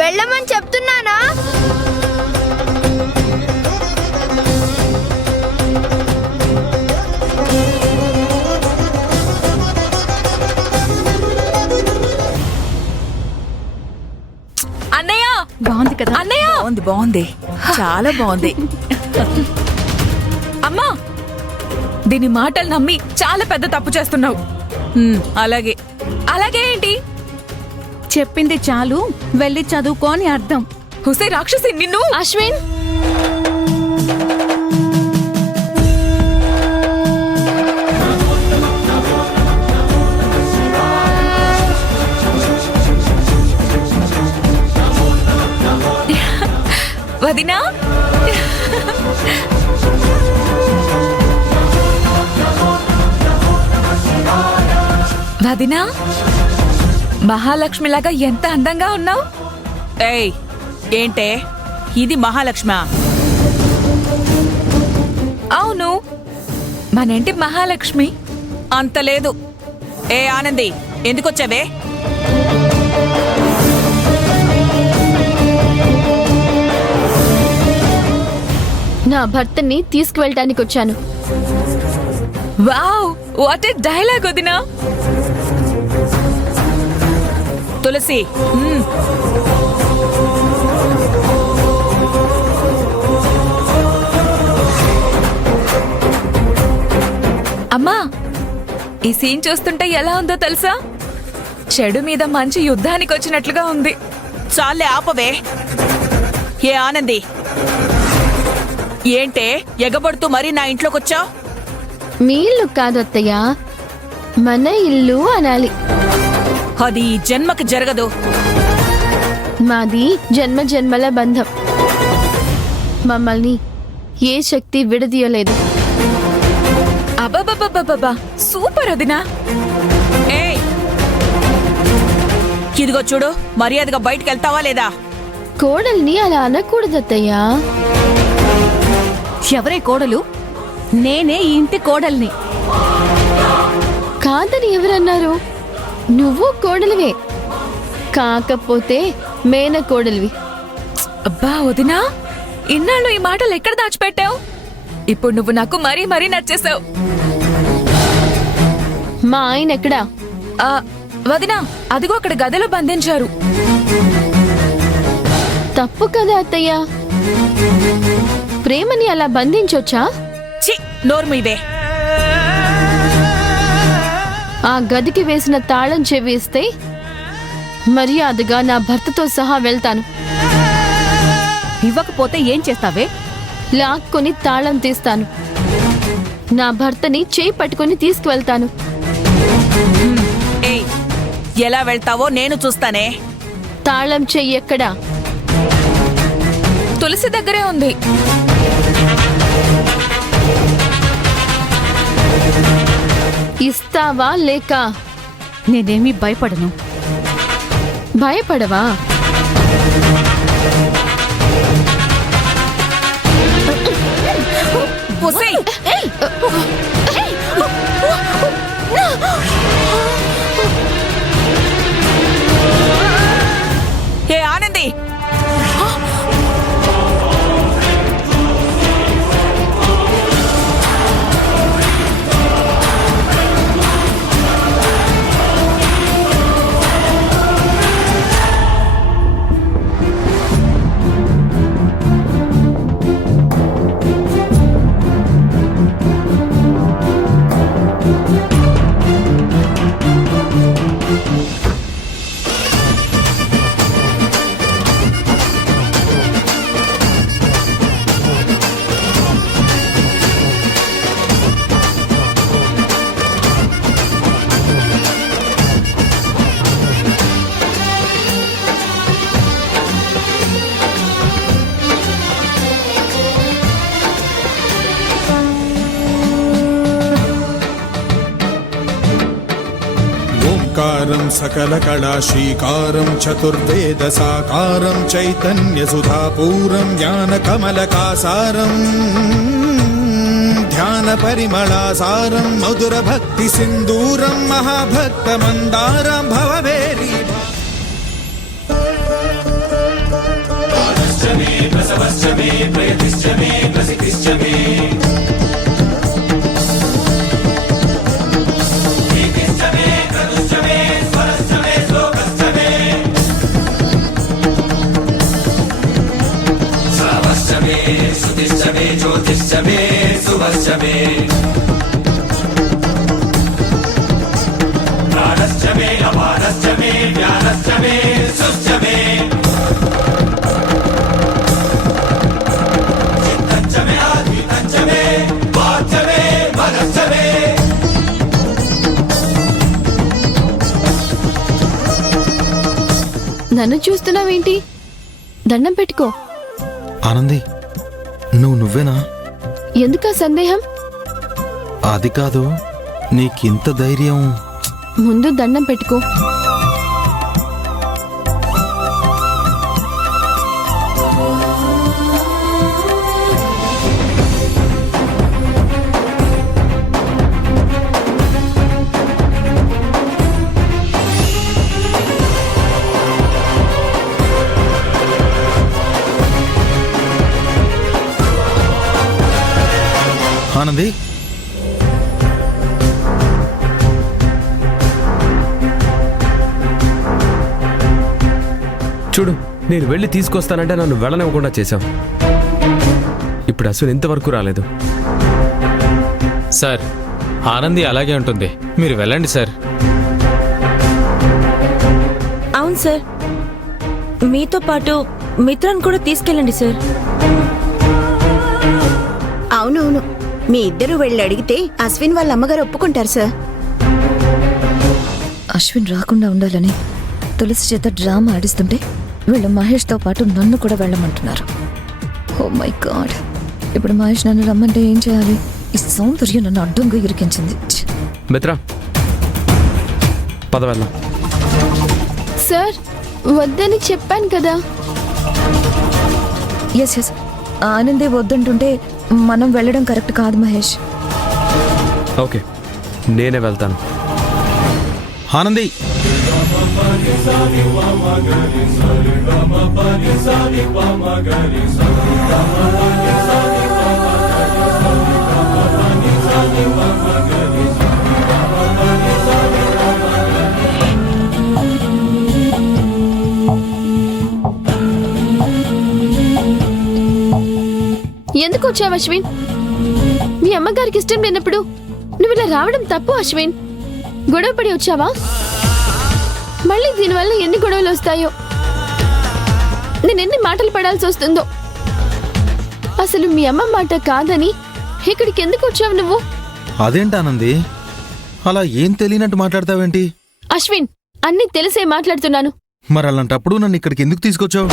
వెళ్ళమని చెప్తున్నానా? అన్నయ్య బాగుంది కదా? అన్నయ్య బాగుంది చాలా బాగుంది. అమ్మా, దీని మాటలు నమ్మి చాలా పెద్ద తప్పు చేస్తున్నావు. అలాగే అలాగే ఏంటి? చెప్పింది చాలు, వెళ్ళి చదువుకో అని అర్థం. హుసే రాక్షసి, నిన్ను! అశ్విన్, వదినా, వదినా, మహాలక్ష్మిలాగా ఎంత అందంగా ఉన్నావు. ఏయ్ ఏంటే ఇది మహాలక్ష్మ? అవును, మనేంటి మహాలక్ష్మి. అంత లేదు. ఏ ఆనంది, ఎందుకొచ్చావే? నా భర్తని తీసుకువెళ్ళటానికి వచ్చాను. వావ్, వాట్ ఏ డైలాగ్ వదినా. తులసి, అమ్మా, ఈ సీన్ చూస్తుంటే ఎలా ఉందో తెలుసా? చెడు మీద మంచి యుద్ధానికి వచ్చినట్లుగా ఉంది. చాలే ఆపవే. ఏ ఆనంది, ఏంటే ఎగబడుతూ మరీ నా ఇంట్లోకొచ్చావు? మీ ఇల్లు కాదు అత్తయ్య, మన ఇల్లు అనాలి. అది ఈ జన్మకి జరగదు. మాది జన్మ జన్మల బంధం. మమ్మల్ని ఏ శక్తి విడదీయలేదు. అబ్బబ్బబ్బబ్బబ్బా, సూపర్ వదినా. ఏయ్, ఇదిగో చూడు, మర్యాదగా బయటికి వెళ్తావా లేదా? కోడల్ని అలా అనకూడదు అత్తయ్య. ఎవరే కోడలు? నేనే ఈ ఇంటి కోడల్ని. కాదని ఎవరన్నారు? నువ్వు కోడలివే, కాకపోతే మేన కోడలివి. అబ్బా వదినా, ఇన్నాళ్ళు ఈ మాటలు ఎక్కడ దాచిపెట్టావు? ఇప్పుడు నువ్వు నాకు మరీ మరీ నచ్చేసావు. మా ఆయన ఎక్కడా? వదినా, అదిగో అక్కడ గదిలో బంధించారు. తప్పు కదా అత్తయ్య, ప్రేమని అలా బంధించొచ్చా? చి, నోర్మీవే. ఆ గదికి వేసిన తాళం చెవిస్తే మర్యాదగా నా భర్తతో సహా వెళ్తాను. ఇవ్వకపోతే ఏం చేస్తావే? లాక్కొని తాళం తీస్తాను. నా భర్తని చేయి పట్టుకొని తీసుకువెళ్తాను. ఏయ్, ఎలా వెళ్తావో నేను చూస్తానే. తాళం చెయ్యి ఎక్కడా? తులసి దగ్గరే ఉంది. ఇస్తావా లేక? నేనేమీ భయపడను. భయపడవా? ఒసేయ్, ఏ ఆనంది, ఓంకారం సకల కళా శ్రీకారం చతుర్వేద సాకారం చైతన్య సుధాపూరం జ్ఞాన కమలకాసారం ధ్యాన పరిమళాసారం మధుర భక్తి సింధూరం మహాభక్త మందారం భవవేరీ నన్ను చూస్తున్నావేంటి? దండం పెట్టుకో. ఆనంది, నువ్వేనా? ఎందుకా సందేహం? అది కాదు, నీకింత ధైర్యం. ముందు దండం పెట్టుకో. ఆనంది, చూడు, నేను వెళ్ళి తీసుకొస్తానంటే నన్ను వెళ్ళనివ్వకుండా చేశావు. ఇప్పుడు అసలు ఇంతవరకు రాలేదు. సార్, ఆనంది అలాగే ఉంటుంది. మీరు వెళ్ళండి సార్. అవును సార్, మీతో పాటు మిత్రను కూడా తీసుకెళ్ళండి సార్. అవునవును, మీ ఇద్దరు వెళ్ళి అడిగితే అశ్విన్ వాళ్ళ అమ్మగారు ఒప్పుకుంటారు సార్. అశ్విన్ రాకుండా ఉండాలని తులసి చేత డ్రామా ఆడిస్తుంటే వీళ్ళు మహేష్తో పాటు నన్ను కూడా వెళ్ళమంటున్నారు. ఓ మై గాడ్, ఇప్పుడు మహేష్ నన్ను రమ్మంటే ఏం చేయాలి? ఈ సౌందర్యం నన్ను అడ్డంగా ఇరికించింది. మిత్ర, పద వెళ్దాం. సార్, వద్దని చెప్పాను కదా. ఎస్ ఎస్, ఆనందే వద్దంటుంటే మనం వెళ్ళడం కరెక్ట్ కాదు మహేష్. ఓకే, నేనే వెళ్తాను. ఆనంది, ఎందుకు వచ్చావు అశ్విన్? మీ అమ్మగారికి ఇష్టం లేనప్పుడు నువ్వు ఇలా రావడం తప్పు అశ్విన్. గొడవ పడి వచ్చావా? మళ్ళీ దీనివల్ల ఎన్ని గొడవలు వస్తాయో, నేను ఎన్ని మాటలు పడాల్సి వస్తుందో. అసలు మీ అమ్మ మాట కాదని ఇక్కడికి ఎందుకు వచ్చావు నువ్వు? అదేంటి ఆనంది, అలా ఏం తెలియనట్టు మాట్లాడతావేంటి? అశ్విన్, అన్నీ తెలిసే మాట్లాడుతున్నాను. మరి అలాంటప్పుడు నన్ను ఇక్కడికి ఎందుకు తీసుకొచ్చావు?